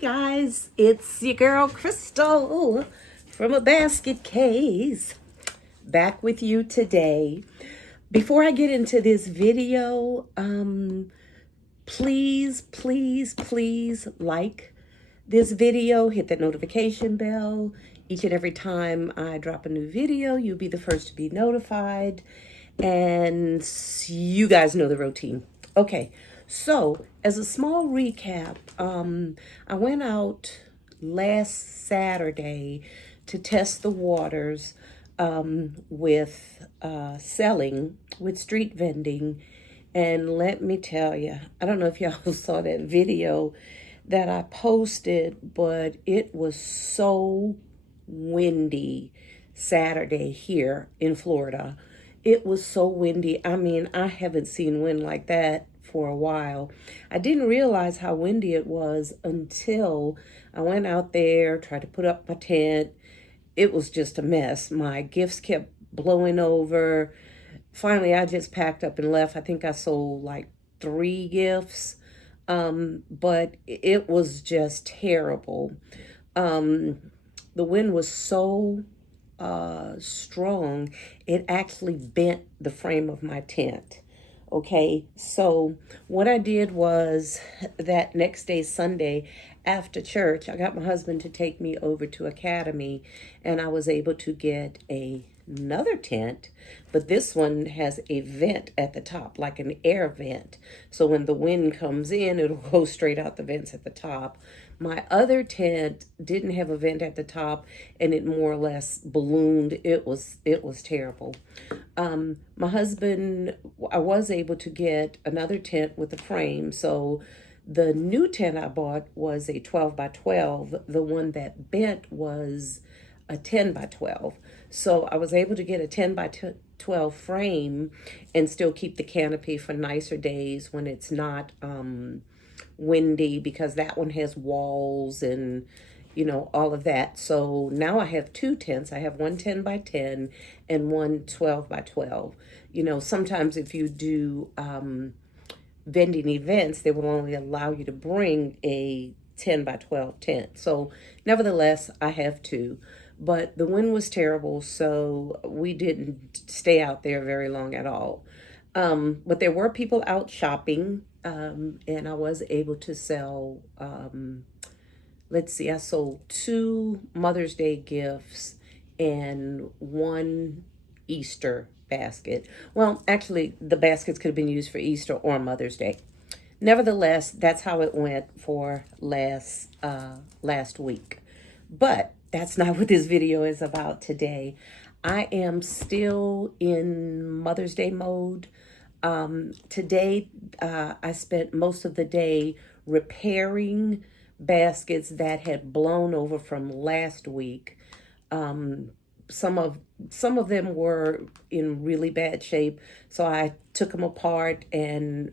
guys, it's your girl Crystal from A Basket Case, back with you today. Before I get into this video, please like this video, hit that notification bell. Each and every time I drop a new video, you'll be the first to be notified, and you guys know the routine. Okay, so as a small recap, I went out last Saturday to test the waters with selling, with street vending. And let me tell you, I don't know if y'all saw that video that I posted, but it was so windy Saturday here in Florida. It was so windy. I mean, I haven't seen wind like that for a while. I didn't realize how windy it was until I went out there, tried to put up my tent. It was just a mess. My gifts kept blowing over. Finally, I just packed up and left. I think I sold like 3 gifts, but it was just terrible. The wind was so strong, it actually bent the frame of my tent. Okay, so what I did was that next day, Sunday, after church, I got my husband to take me over to Academy, and I was able to get another tent, but this one has a vent at the top, like an air vent. So when the wind comes in, it'll go straight out the vents at the top. My other tent didn't have a vent at the top, and it more or less ballooned. It was terrible. My husband, I was able to get another tent with a frame. So the new tent I bought was a 12 by 12. The one that bent was a 10 by 12. So I was able to get a 10 by 12 frame and still keep the canopy for nicer days when it's not windy, because that one has walls and all of that. So now I have 2 tents. I have one 10 by 10 and one 12 by 12. Sometimes if you do vending events, they will only allow you to bring a 10 by 12 tent. So nevertheless, I have 2. But the wind was terrible, so we didn't stay out there very long at all. But there were people out shopping, and I was able to sell, I sold 2 Mother's Day gifts and 1 Easter basket. Well, actually, the baskets could have been used for Easter or Mother's Day. Nevertheless, that's how it went for last week. But that's not what this video is about today. I am still in Mother's Day mode. Today, I spent most of the day repairing baskets that had blown over from last week. Some of them were in really bad shape, so I took them apart and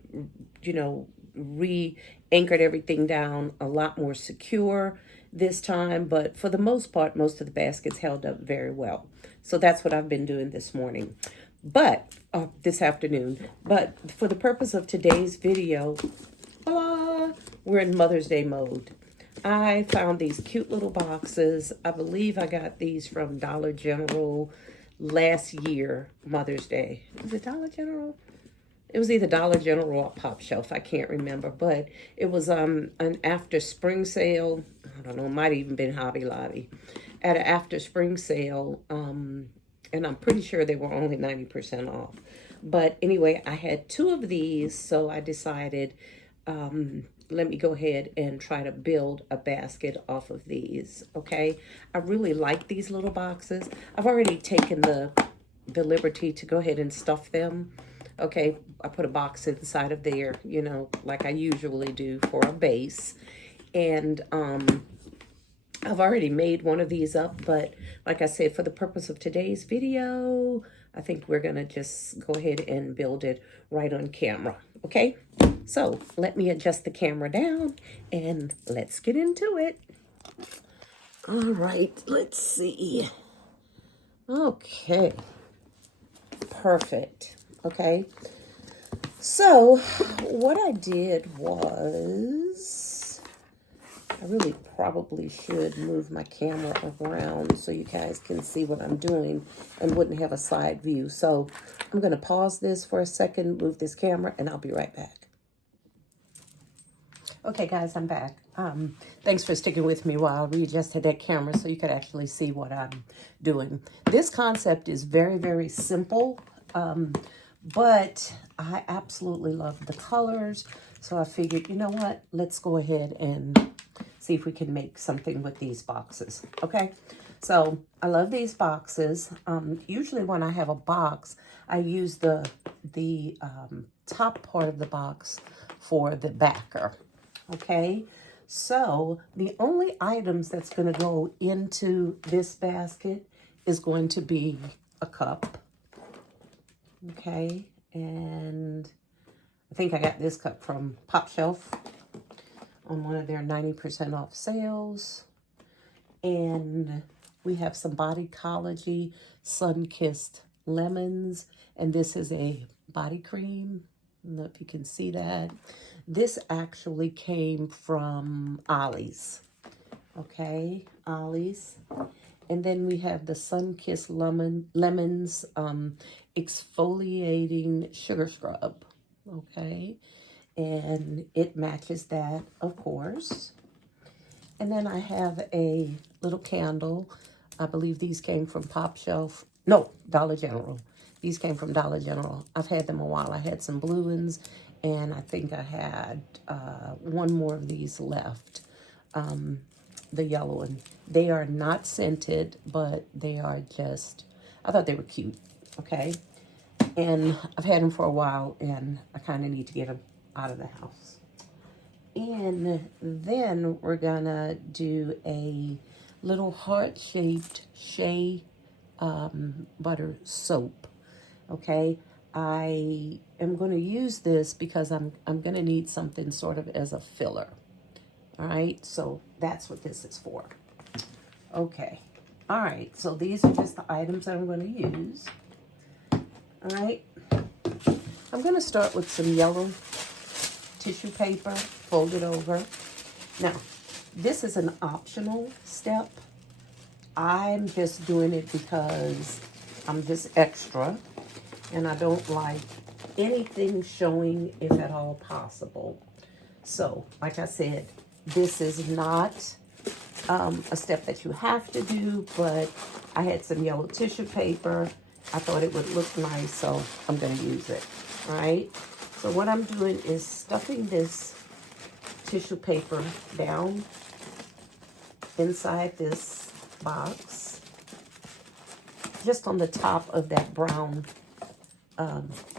re-anchored everything down a lot more secure this time. But for the most part, most of the baskets held up very well. So that's what I've been doing this morning. But this afternoon. But for the purpose of today's video, we're in Mother's Day mode. I found these cute little boxes. I believe I got these from Dollar General last year, Mother's Day. Was it Dollar General? It was either Dollar General or Pop Shelf. I can't remember. But it was an after spring sale. I don't know. It might have even been Hobby Lobby. At an after spring sale. And I'm pretty sure they were only 90% off. But anyway, I had 2 of these. So I decided, let me go ahead and try to build a basket off of these. Okay. I really like these little boxes. I've already taken the liberty to go ahead and stuff them. Okay, I put a box inside of there, like I usually do for a base. And I've already made one of these up, but like I said, for the purpose of today's video, I think we're going to just go ahead and build it right on camera. Okay, so let me adjust the camera down and let's get into it. All right, let's see. Okay, perfect. Okay, so what I did was I really probably should move my camera around so you guys can see what I'm doing and wouldn't have a side view. So I'm going to pause this for a second, move this camera, and I'll be right back. Okay, guys, I'm back. Thanks for sticking with me while I readjusted that camera so you could actually see what I'm doing. This concept is very, very simple, but I absolutely love the colors. So I figured, you know what? Let's go ahead and see if we can make something with these boxes, okay? So I love these boxes. Usually when I have a box, I use the top part of the box for the backer. Okay, so the only items that's going to go into this basket is going to be a cup. Okay, and I think I got this cup from Pop Shelf on one of their 90% off sales. And we have some Bodycology Sun-Kissed Lemons, and this is a body cream. I don't know if you can see that. This actually came from Ollie's. Okay, Ollie's. And then we have the Sun-Kissed Lemons Exfoliating Sugar Scrub. Okay, and it matches that, of course. And then I have a little candle. I believe these came from Pop Shelf. No, Dollar General. These came from Dollar General. I've had them a while. I had some blue ones, and I think I had one more of these left. The yellow one. They are not scented, but they are just, I thought they were cute. Okay. And I've had them for a while, and I kind of need to get them out of the house. And then we're gonna do a little heart-shaped shea butter soap. Okay, I am going to use this because I'm going to need something sort of as a filler. All right, so that's what this is for. Okay, all right, so these are just the items that I'm going to use. All right, I'm going to start with some yellow tissue paper, fold it over. Now, this is an optional step. I'm just doing it because I'm just extra, and I don't like anything showing if at all possible. So, like I said, this is not a step that you have to do, but I had some yellow tissue paper. I thought it would look nice, so I'm going to use it. All right? So what I'm doing is stuffing this tissue paper down inside this box, just on the top of that brown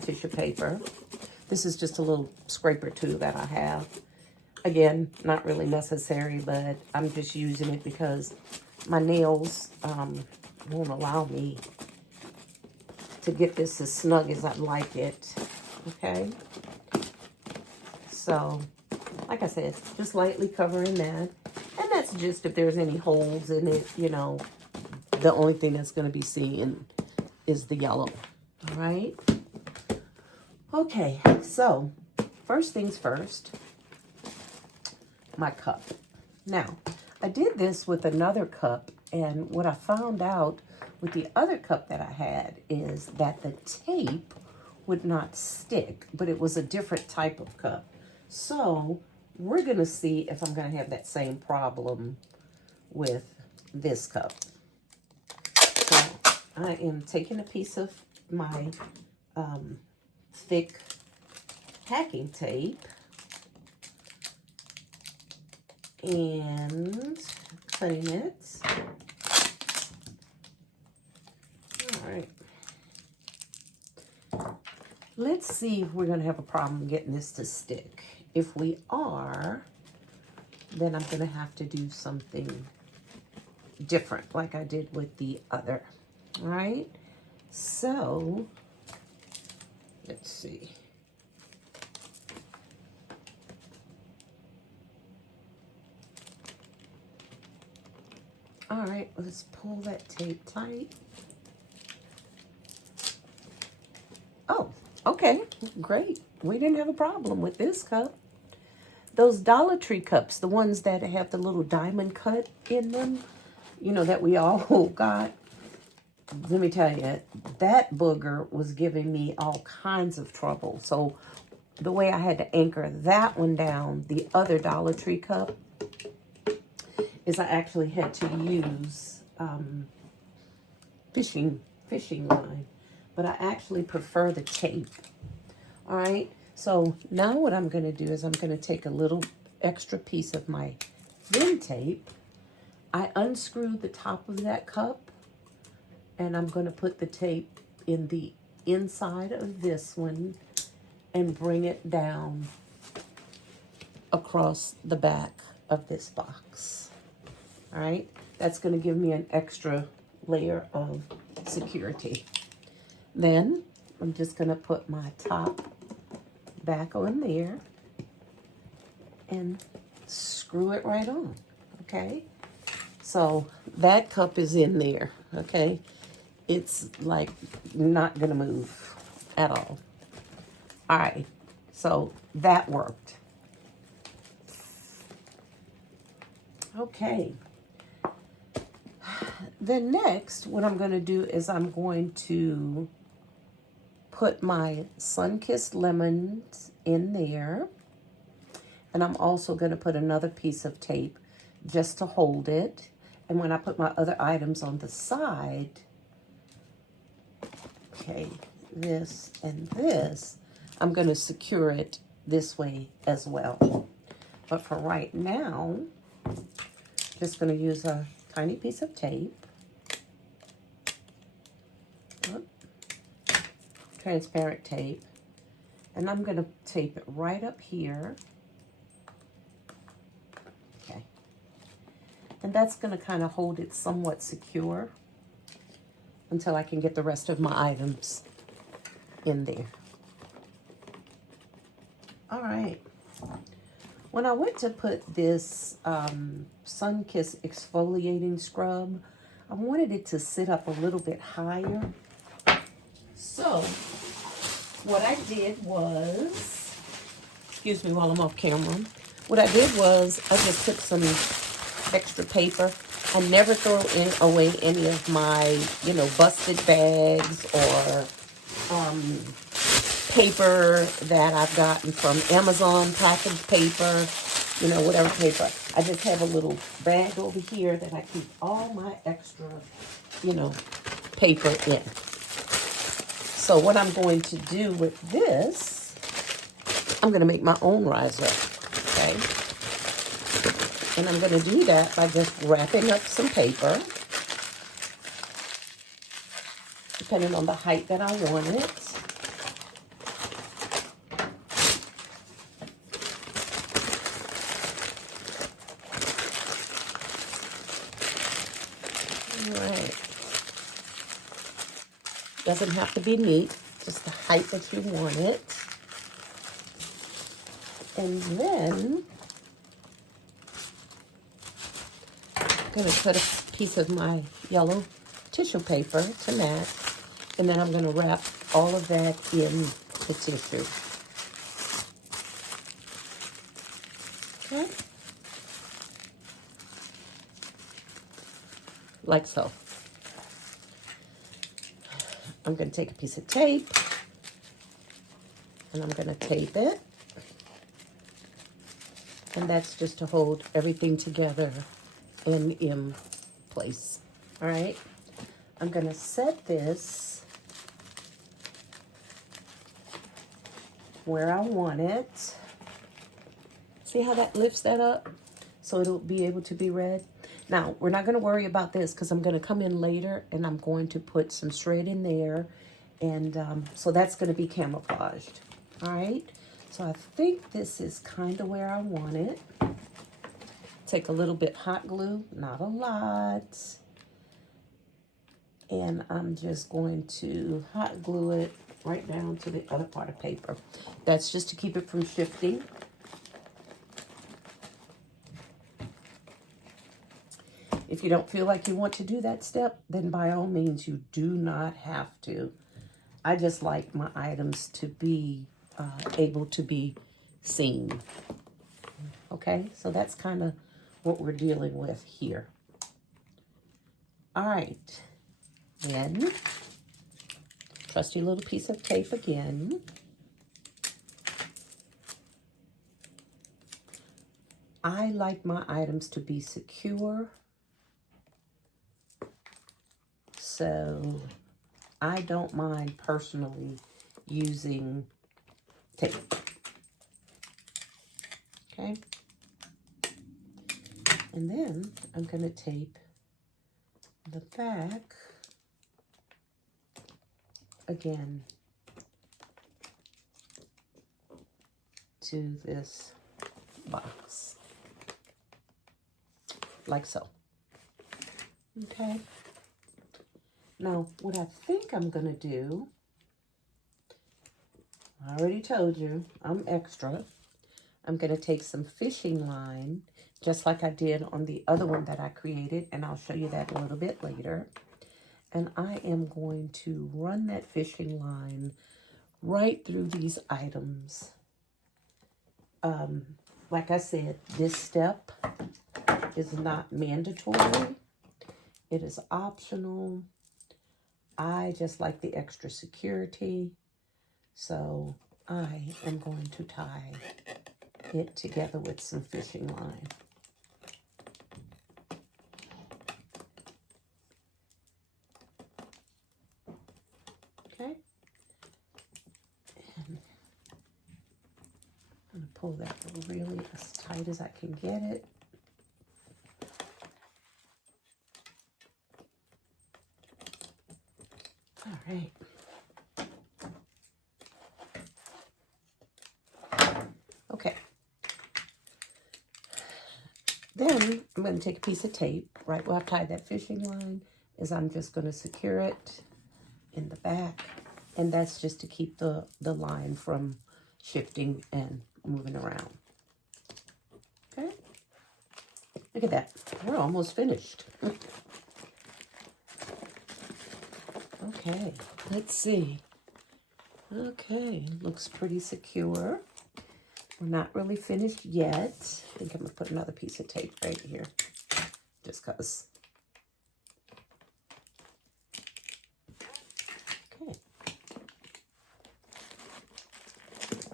tissue paper. This is just a little scraper tool that I have. Again, not really necessary, but I'm just using it because my nails won't allow me to get this as snug as I'd like it. Okay? So, like I said, just lightly covering that. And that's just if there's any holes in it, you know, the only thing that's going to be seen is the yellow. All right? Okay, so first things first, my cup. Now, I did this with another cup, and what I found out with the other cup that I had is that the tape would not stick, but it was a different type of cup. So we're going to see if I'm going to have that same problem with this cup. So I am taking a piece of my thick packing tape and cutting it. All right. Let's see if we're going to have a problem getting this to stick. If we are, then I'm going to have to do something different like I did with the other. All right. So, let's see. All right, let's pull that tape tight. Oh, okay, great. We didn't have a problem with this cup. those Dollar Tree cups, the ones that have the little diamond cut in them, you know, that we all got. Let me tell you, that booger was giving me all kinds of trouble. So the way I had to anchor that one down, the other Dollar Tree cup, is I actually had to use fishing line. But I actually prefer the tape. All right. So now what I'm going to do is I'm going to take a little extra piece of my thin tape. I unscrewed the top of that cup. And I'm going to put the tape in the inside of this one and bring it down across the back of this box. All right, that's going to give me an extra layer of security. Then I'm just going to put my top back on there and screw it right on. Okay, so that cup is in there. Okay. It's like not gonna move at all. All right, so that worked. Okay. Then next, what I'm gonna do is I'm going to put my Sunkissed lemons in there. And I'm also gonna put another piece of tape just to hold it. And when I put my other items on the side, okay, this and this, I'm going to secure it this way as well. But for right now, just going to use a tiny piece of tape, transparent tape, and I'm going to tape it right up here. Okay. And that's going to kind of hold it somewhat secure until I can get the rest of my items in there. All right. When I went to put this Sunkissed exfoliating scrub, I wanted it to sit up a little bit higher. So what I did was, excuse me while I'm off camera, what I did was I just took some extra paper. I never throw away any of my, you know, busted bags or paper that I've gotten from Amazon, packaged paper, you know, whatever paper. I just have a little bag over here that I keep all my extra, you know, paper in. So what I'm going to do with this, I'm going to make my own riser, okay? And I'm going to do that by just wrapping up some paper, depending on the height that I want it. All right. Doesn't have to be neat, just the height that you want it. And then I'm going to cut a piece of my yellow tissue paper to match, and then I'm going to wrap all of that in the tissue. Okay? Like so. I'm going to take a piece of tape, and I'm going to tape it. And that's just to hold everything together and in place. All right? I'm going to set this where I want it. See how that lifts that up? So it'll be able to be read. Now, we're not going to worry about this because I'm going to come in later and I'm going to put some shred in there. And so that's going to be camouflaged. All right? So I think this is kind of where I want it. Take a little bit hot glue, not a lot. And I'm just going to hot glue it right down to the other part of paper. That's just to keep it from shifting. If you don't feel like you want to do that step, then by all means, you do not have to. I just like my items to be able to be seen. Okay, so that's kind of what we're dealing with here. All right, then trusty little piece of tape again. I like my items to be secure, so I don't mind personally using tape. Okay, and then I'm going to tape the back again to this box, like so. Okay, now what I think I'm going to do, I already told you I'm extra. I'm going to take some fishing line, just like I did on the other one that I created, and I'll show you that a little bit later. And I am going to run that fishing line right through these items. Like I said, this step is not mandatory. It is optional. I just like the extra security, so I am going to tie it together with some fishing line. Okay, and I'm going to pull that really as tight as I can get it. All right. Okay. Then I'm going to take a piece of tape, right where I've tied that fishing line, is I'm just going to secure it in the back. And that's just to keep the line from shifting and moving around. Okay. Look at that. We're almost finished. Okay. Let's see. Okay. Looks pretty secure. We're not really finished yet. I think I'm going to put another piece of tape right here, just because. Okay.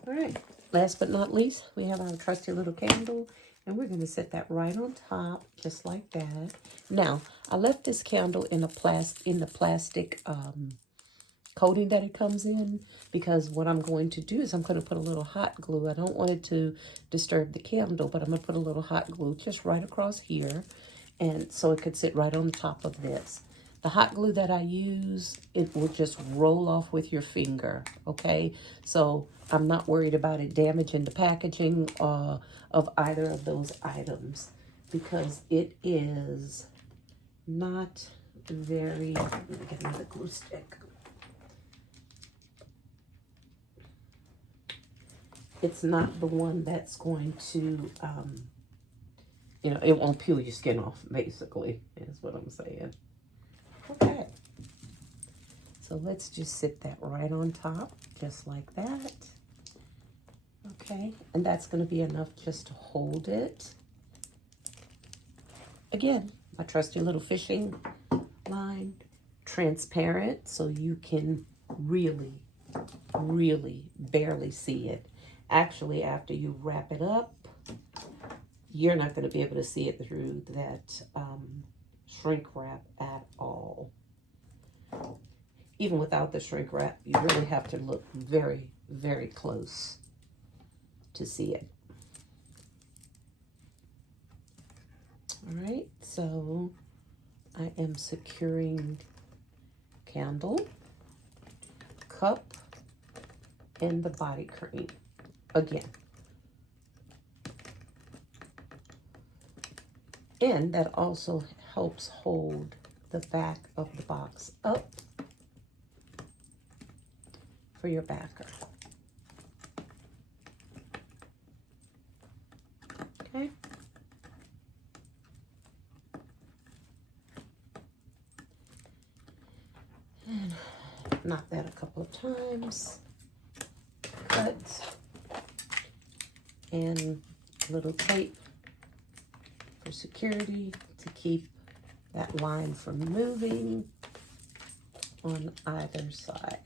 All right. Last but not least, we have our trusty little candle, and we're going to set that right on top, just like that. Now, I left this candle in the plastic coating that it comes in, because what I'm going to do is I'm going to put a little hot glue. I don't want it to disturb the candle, but I'm going to put a little hot glue just right across here, and so it could sit right on the top of this. The hot glue that I use, it will just roll off with your finger, okay? So I'm not worried about it damaging the packaging of either of those items, because it is not very, let me get another glue stick. It's not the one that's going to, you know, it won't peel your skin off, basically, is what I'm saying. Okay. So let's just sit that right on top, just like that. Okay, and that's going to be enough just to hold it. Again, my trusty little fishing line, transparent, so you can really, really barely see it. Actually, after you wrap it up, you're not going to be able to see it through that shrink wrap at all. Even without the shrink wrap, you really have to look very, very close to see it. All right, so I am securing candle, cup, and the body cream again. And that also helps hold the back of the box up for your backer. Okay. And knock that a couple of times. Cut. And A little tape for security to keep that line from moving on either side.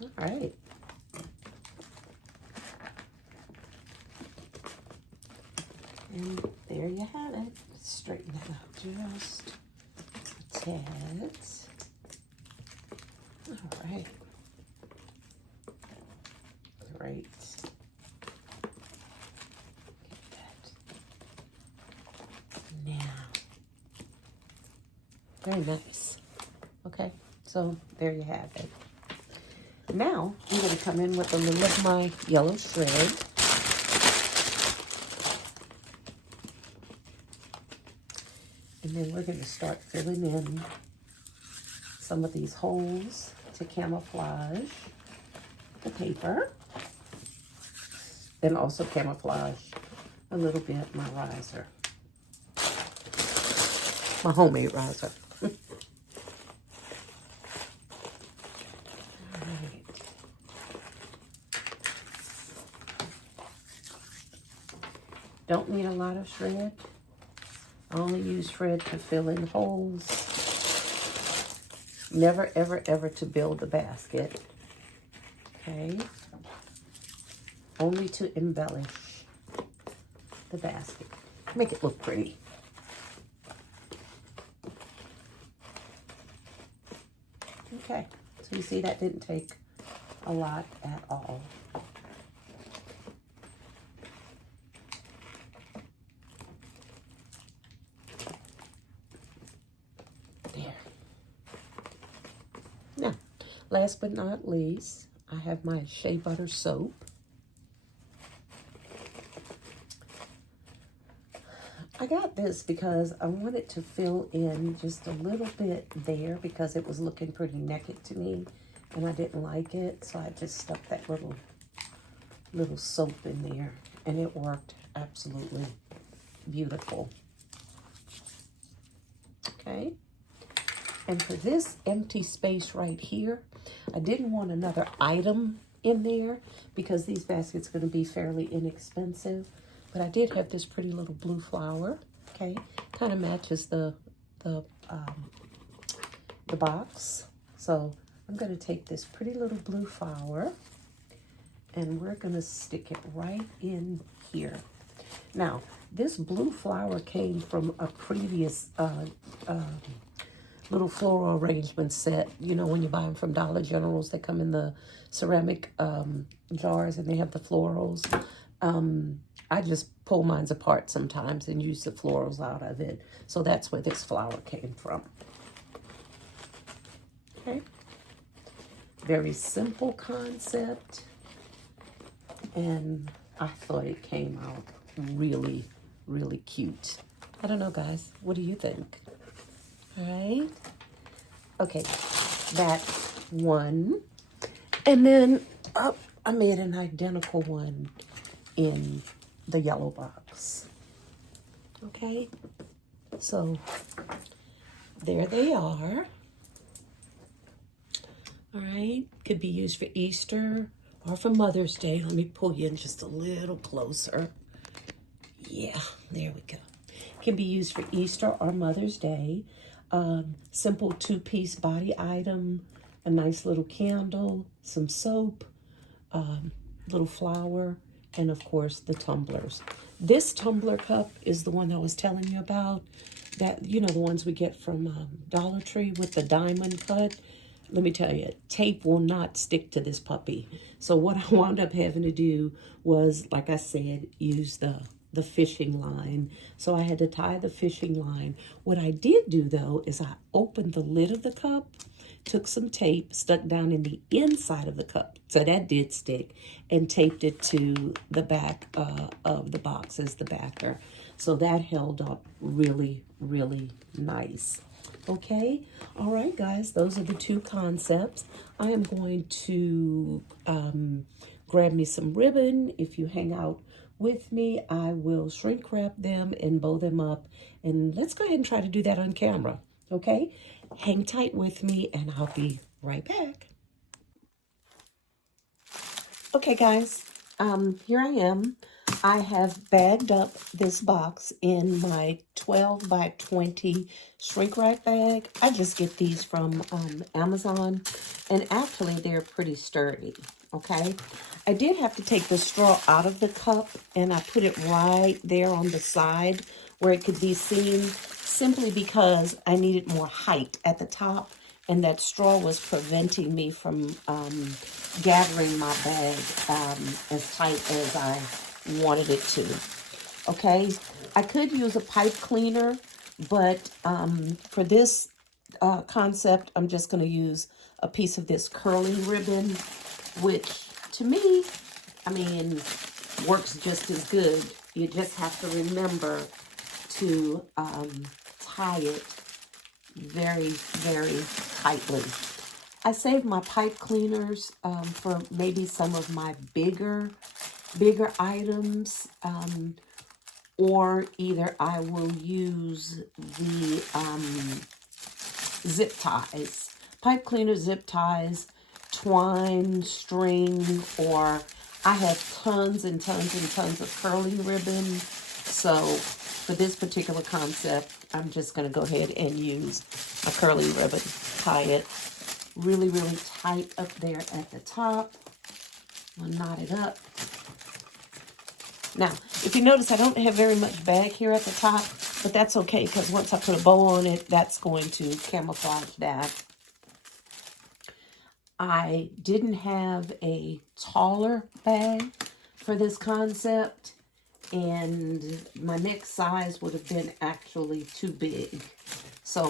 All right. And there you have it. Let's straighten that out just a tad. All right. Great. Get that. Now, very nice. Okay, so there you have it. Now, I'm going to come in with a little of my yellow shred. And then we're going to start filling in some of these holes to camouflage the paper. Then also camouflage a little bit my riser. My homemade riser. Don't need a lot of shred. I only use shred to fill in holes. Never, ever, ever to build the basket. Okay. Only to embellish the basket. Make it look pretty. Okay. So you see that didn't take a lot at all. Now, last but not least, I have my shea butter soap. I got this because I wanted to fill in just a little bit there because it was looking pretty naked to me and I didn't like it. So I just stuck that little soap in there and it worked absolutely beautiful. Okay. And for this empty space right here, I didn't want another item in there because these baskets are going to be fairly inexpensive. But I did have this pretty little blue flower. Okay, kind of matches the box. So I'm going to take this pretty little blue flower and we're going to stick it right in here. Now, this blue flower came from a previous little floral arrangement set. You know, when you buy them from Dollar Generals, they come in the ceramic jars and they have the florals. I just pull mine apart sometimes and use the florals out of it. So that's where this flower came from. Okay. Very simple concept. And I thought it came out really, really cute. I don't know, guys. What do you think? All right. Okay. That's one. And then I made an identical one in the yellow box. Okay. So there they are. All right. Could be used for Easter or for Mother's Day. Let me pull you in just a little closer. Yeah, there we go. Can be used for Easter or Mother's Day. Simple two-piece body item, a nice little candle, some soap, little flower, and of course the tumblers. This tumbler cup is the one I was telling you about. That, you know, the ones we get from Dollar Tree with the diamond cut. Let me tell you, tape will not stick to this puppy. So what I wound up having to do was, like I said, use the fishing line. So I had to tie the fishing line. What I did do, though, is I opened the lid of the cup, took some tape, stuck down in the inside of the cup, so that did stick, and taped it to the back of the box as the backer. So that held up really, really nice. Okay, all right, guys, those are the two concepts. I am going to grab me some ribbon. If you hang out with me, I will shrink wrap them and bow them up. And let's go ahead and try to do that on camera. Okay, hang tight with me and I'll be right back. Okay, guys, here I am. I have bagged up this box in my 12 by 20 shrink wrap bag. I just get these from Amazon, and actually they're pretty sturdy, okay? I did have to take the straw out of the cup, and I put it right there on the side where it could be seen, simply because I needed more height at the top, and that straw was preventing me from gathering my bag as tight as I wanted it to. Okay, I could use a pipe cleaner, but for this concept, I'm just going to use a piece of this curling ribbon, which to me, I mean, works just as good. You just have to remember to tie it very, very tightly. I save my pipe cleaners for maybe some of my bigger items, or either I will use the zip ties, pipe cleaner zip ties, twine, string, or I have tons and tons and tons of curling ribbon. So for this particular concept, I'm just going to go ahead and use a curling ribbon. Tie it really, really tight up there at the top. I'll knot it up. Now, if you notice, I don't have very much bag here at the top, but that's okay, because once I put a bow on it, that's going to camouflage that. I didn't have a taller bag for this concept, and my next size would have been actually too big. So,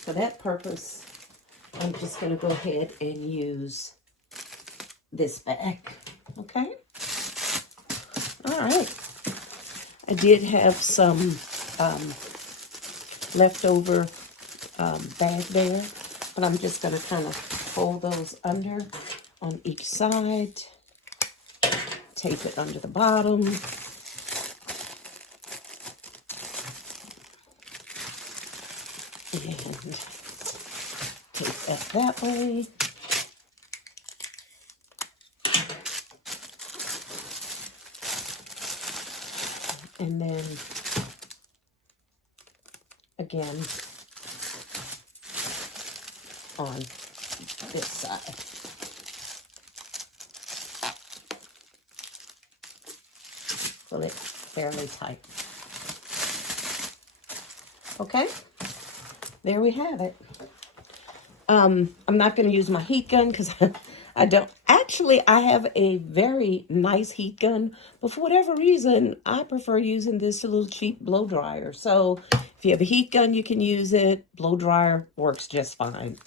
for that purpose, I'm just going to go ahead and use this bag, okay? All right. I did have some leftover bag there, but I'm just going to kind of fold those under on each side, tape it under the bottom, and tape that way. And then, again, on this side. Pull it fairly tight. Okay, there we have it. I'm not going to use my heat gun because I don't. Actually, I have a very nice heat gun, but for whatever reason, I prefer using this little cheap blow dryer. So if you have a heat gun, you can use it. Blow dryer works just fine.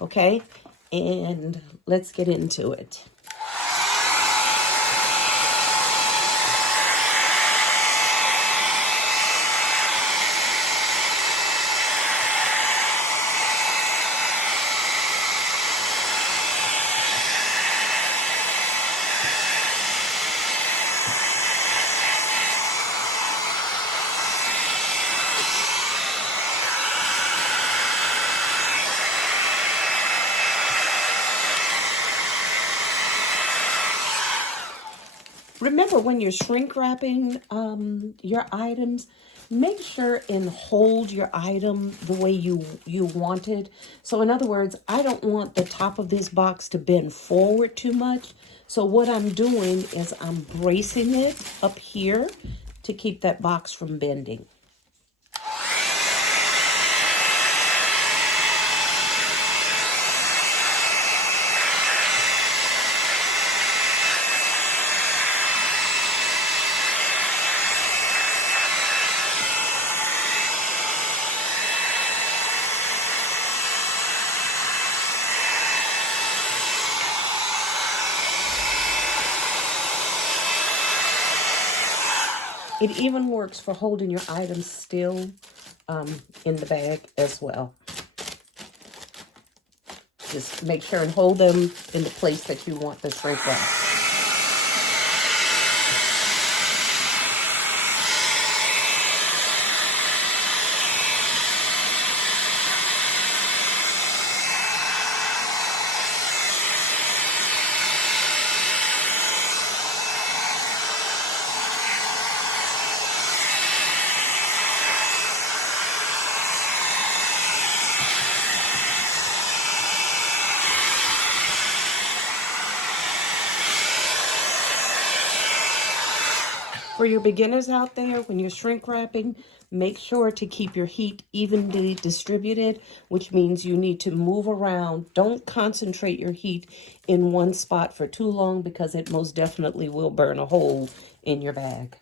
Okay, and let's get into it. Remember, when you're shrink wrapping your items, make sure and hold your item the way you want it. So in other words, I don't want the top of this box to bend forward too much. So what I'm doing is I'm bracing it up here to keep that box from bending. It even works for holding your items still in the bag as well. Just make sure and hold them in the place that you want the shrink wrap. For your beginners out there, when you're shrink wrapping, make sure to keep your heat evenly distributed, which means you need to move around. Don't concentrate your heat in one spot for too long because it most definitely will burn a hole in your bag.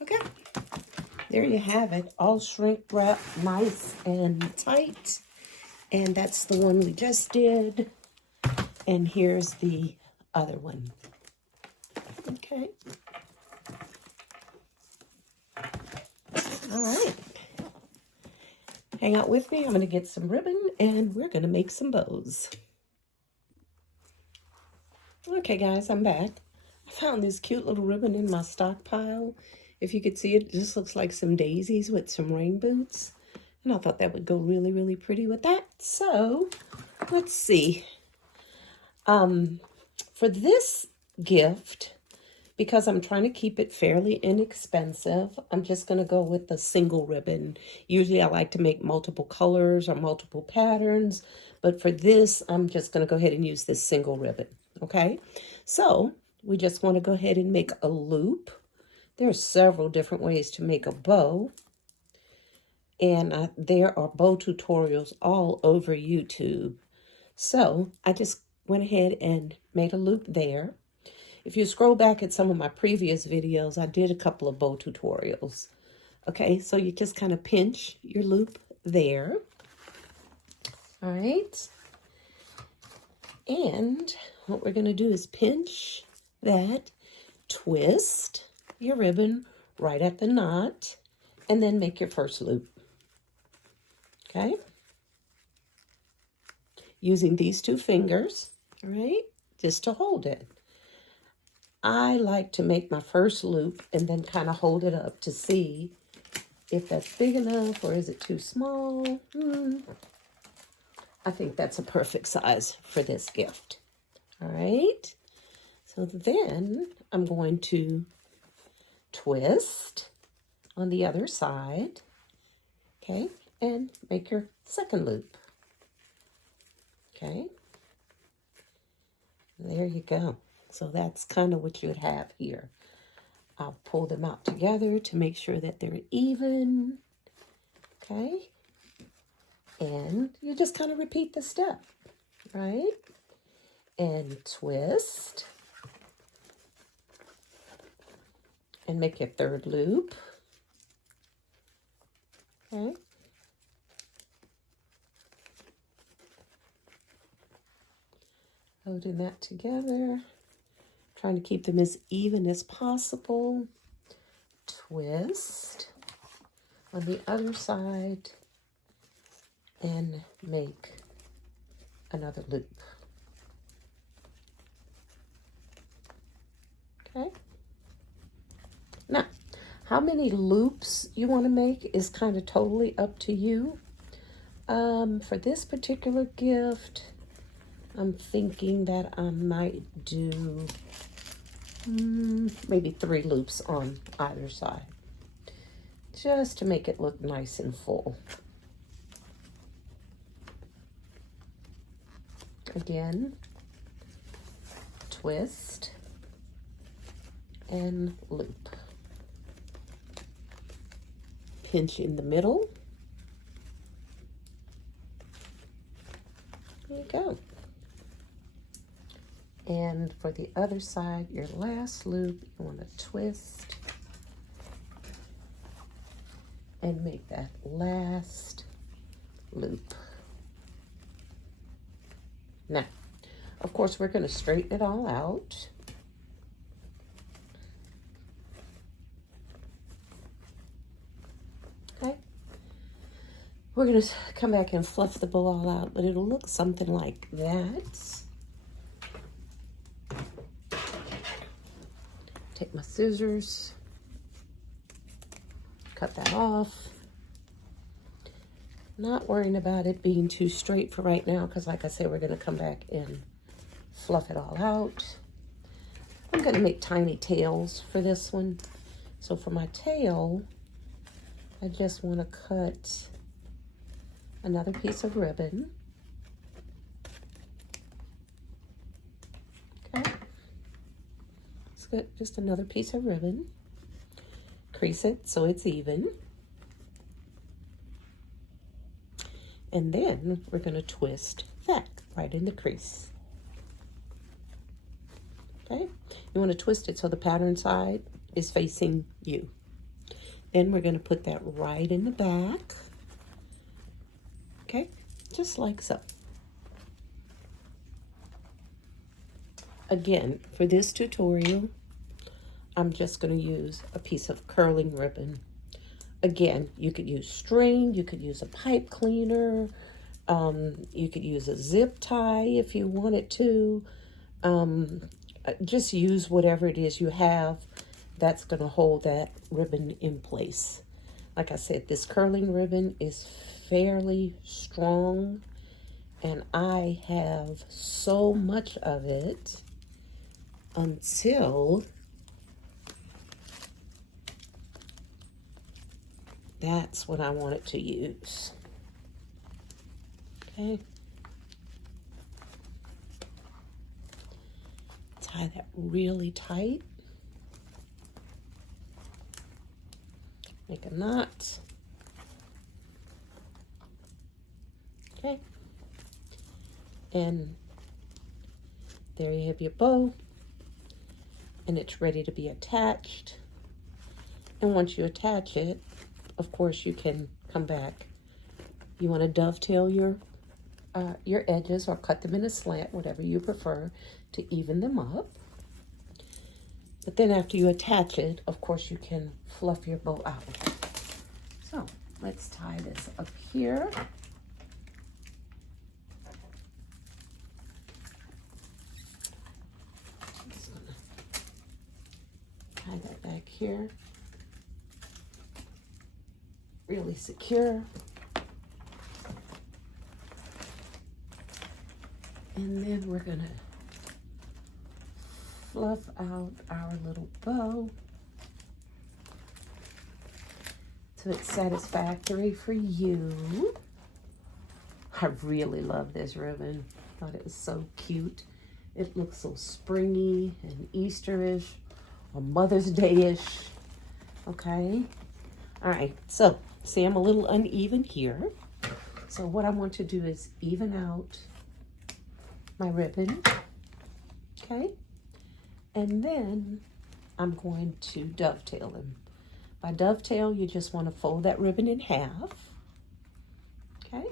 Okay, there you have it, all shrink wrapped nice and tight. And that's the one we just did. And here's the other one. Okay. All right. Hang out with me. I'm going to get some ribbon and we're going to make some bows. Okay, guys, I'm back. I found this cute little ribbon in my stockpile. If you could see it, it just looks like some daisies with some rain boots. And I thought that would go really, really pretty with that. So, let's see. For this gift, because I'm trying to keep it fairly inexpensive, I'm just going to go with the single ribbon. Usually I like to make multiple colors or multiple patterns, but for this, I'm just going to go ahead and use this single ribbon, okay? So we just want to go ahead and make a loop. There are several different ways to make a bow, and there are bow tutorials all over YouTube. So I just went ahead and made a loop there. If you scroll back at some of my previous videos, I did a couple of bow tutorials. Okay, so you just kind of pinch your loop there. All right. And what we're going to do is pinch that, twist your ribbon right at the knot, and then make your first loop. Okay. Using these two fingers, all right, just to hold it. I like to make my first loop and then kind of hold it up to see if that's big enough or is it too small. I think that's a perfect size for this gift. All right. So then I'm going to twist on the other side, okay, and make your second loop. Okay. There you go. So that's kind of what you would have here. I'll pull them out together to make sure that they're even. Okay. And you just kind of repeat the step, right? And twist. And make your third loop. Okay. Holding that together. Trying to keep them as even as possible. Twist on the other side and make another loop. Okay. Now, how many loops you want to make is kind of totally up to you. For this particular gift, I'm thinking that I might do maybe 3 loops on either side, just to make it look nice and full. Again, twist and loop. Pinch in the middle. There you go. And for the other side, your last loop, you want to twist and make that last loop. Now, of course, we're going to straighten it all out. Okay. We're going to come back and fluff the bow all out, but it'll look something like that. Take my scissors, cut that off. Not worrying about it being too straight for right now, because like I said, we're going to come back and fluff it all out. I'm going to make tiny tails for this one. So for my tail, I just want to cut another piece of ribbon. Okay. It's good. Just another piece of ribbon. Crease it so it's even. And then we're going to twist that right in the crease. Okay, you want to twist it so the pattern side is facing you. Then we're going to put that right in the back. Okay, just like so. Again, for this tutorial, I'm just going to use a piece of curling ribbon. Again, you could use string, you could use a pipe cleaner, you could use a zip tie if you wanted to. Just use whatever it is you have that's going to hold that ribbon in place. Like I said, this curling ribbon is fairly strong, and I have so much of it until that's what I wanted to use. Okay. Tie that really tight. Make a knot. Okay. And there you have your bow. And it's ready to be attached. And once you attach it, of course, you can come back. You want to dovetail your edges or cut them in a slant, whatever you prefer, to even them up. But then after you attach it, of course, you can fluff your bow out. So let's tie this up here. I'm just gonna tie that back here. Really secure. And then we're gonna fluff out our little bow so it's satisfactory for you. I really love this ribbon. Thought it was so cute. It looks so springy and Easterish or Mother's Day-ish. Okay. All right, so see, I'm a little uneven here. So what I want to do is even out my ribbon, okay? And then I'm going to dovetail them. By dovetail, you just want to fold that ribbon in half, okay?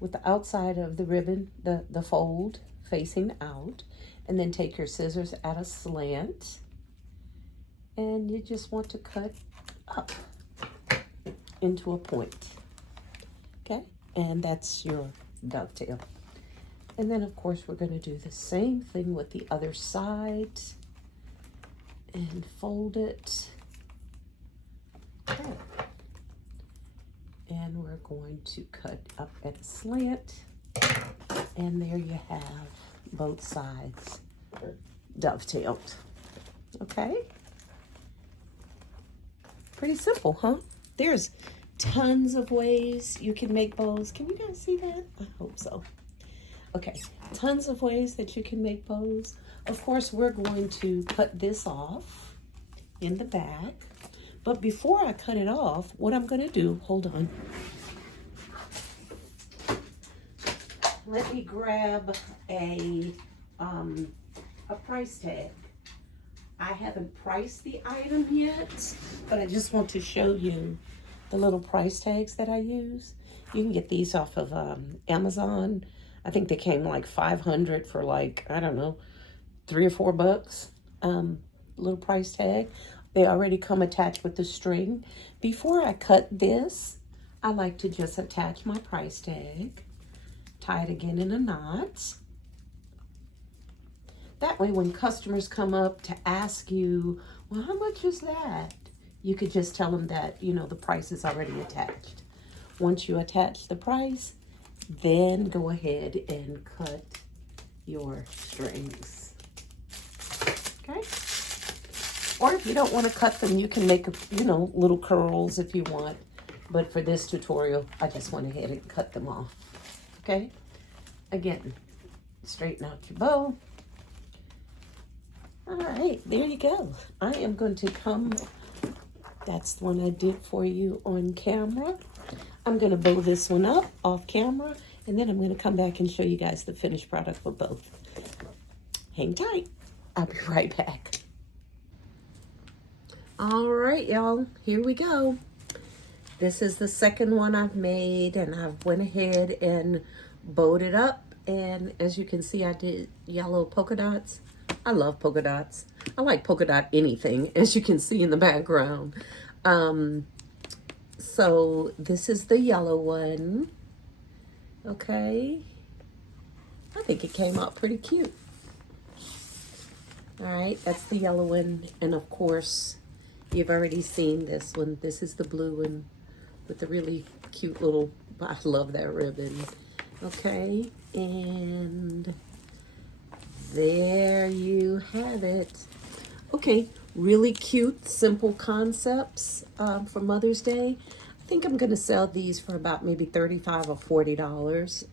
With the outside of the ribbon, the fold facing out, and then take your scissors at a slant, and you just want to cut up into a point, okay? And that's your dovetail. And then, of course, we're going to do the same thing with the other side and fold it. Okay. And we're going to cut up at a slant. And there you have both sides dovetailed. Okay? Pretty simple, huh? There's tons of ways you can make bows. Can you guys see that? I hope so. Okay, tons of ways that you can make bows. Of course, we're going to cut this off in the back. But before I cut it off, what I'm going to do, hold on. Let me grab a price tag. I haven't priced the item yet, but I just want to show you the little price tags that I use. You can get these off of Amazon. I think they came like 500 for like, I don't know, $3 or $4. Little price tag. They already come attached with the string. Before I cut this, I like to just attach my price tag. Tie it again in a knot. That way when customers come up to ask you, well, how much is that? You could just tell them that, you know, the price is already attached. Once you attach the price, then go ahead and cut your strings. Okay? Or if you don't want to cut them, you can make, you know, little curls if you want. But for this tutorial, I just went ahead and cut them off. Okay? Again, straighten out your bow. All right, there you go. I am going to come, that's the one I did for you on camera. I'm going to bow this one up off camera, and then I'm going to come back and show you guys the finished product for both. Hang tight. I'll be right back. All right, y'all, here we go. This is the second one I've made, and I went ahead and bowed it up. And as you can see, I did yellow polka dots. I love polka dots. I like polka dot anything, as you can see in the background. So this is the yellow one. Okay. I think it came out pretty cute. All right, that's the yellow one. And of course, you've already seen this one. This is the blue one with the really cute little, I love that ribbon. Okay, and there you have it. Okay, really cute, simple concepts for Mother's Day. I think I'm gonna sell these for about maybe $35 or $40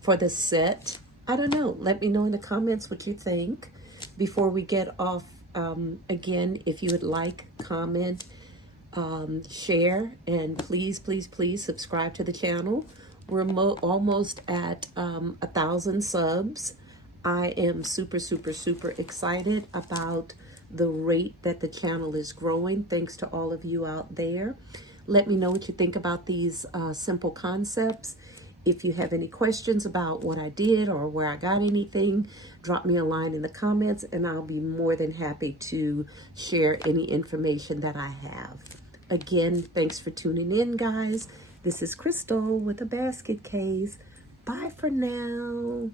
for the set. I don't know, let me know in the comments what you think. Before we get off, again, if you would like, comment, share, and please, please, please subscribe to the channel. We're almost at 1,000 subs. I am super, super, super excited about the rate that the channel is growing. Thanks to all of you out there. Let me know what you think about these simple concepts. If you have any questions about what I did or where I got anything, drop me a line in the comments, and I'll be more than happy to share any information that I have. Again, thanks for tuning in, guys. This is Crystal with a basket case. Bye for now.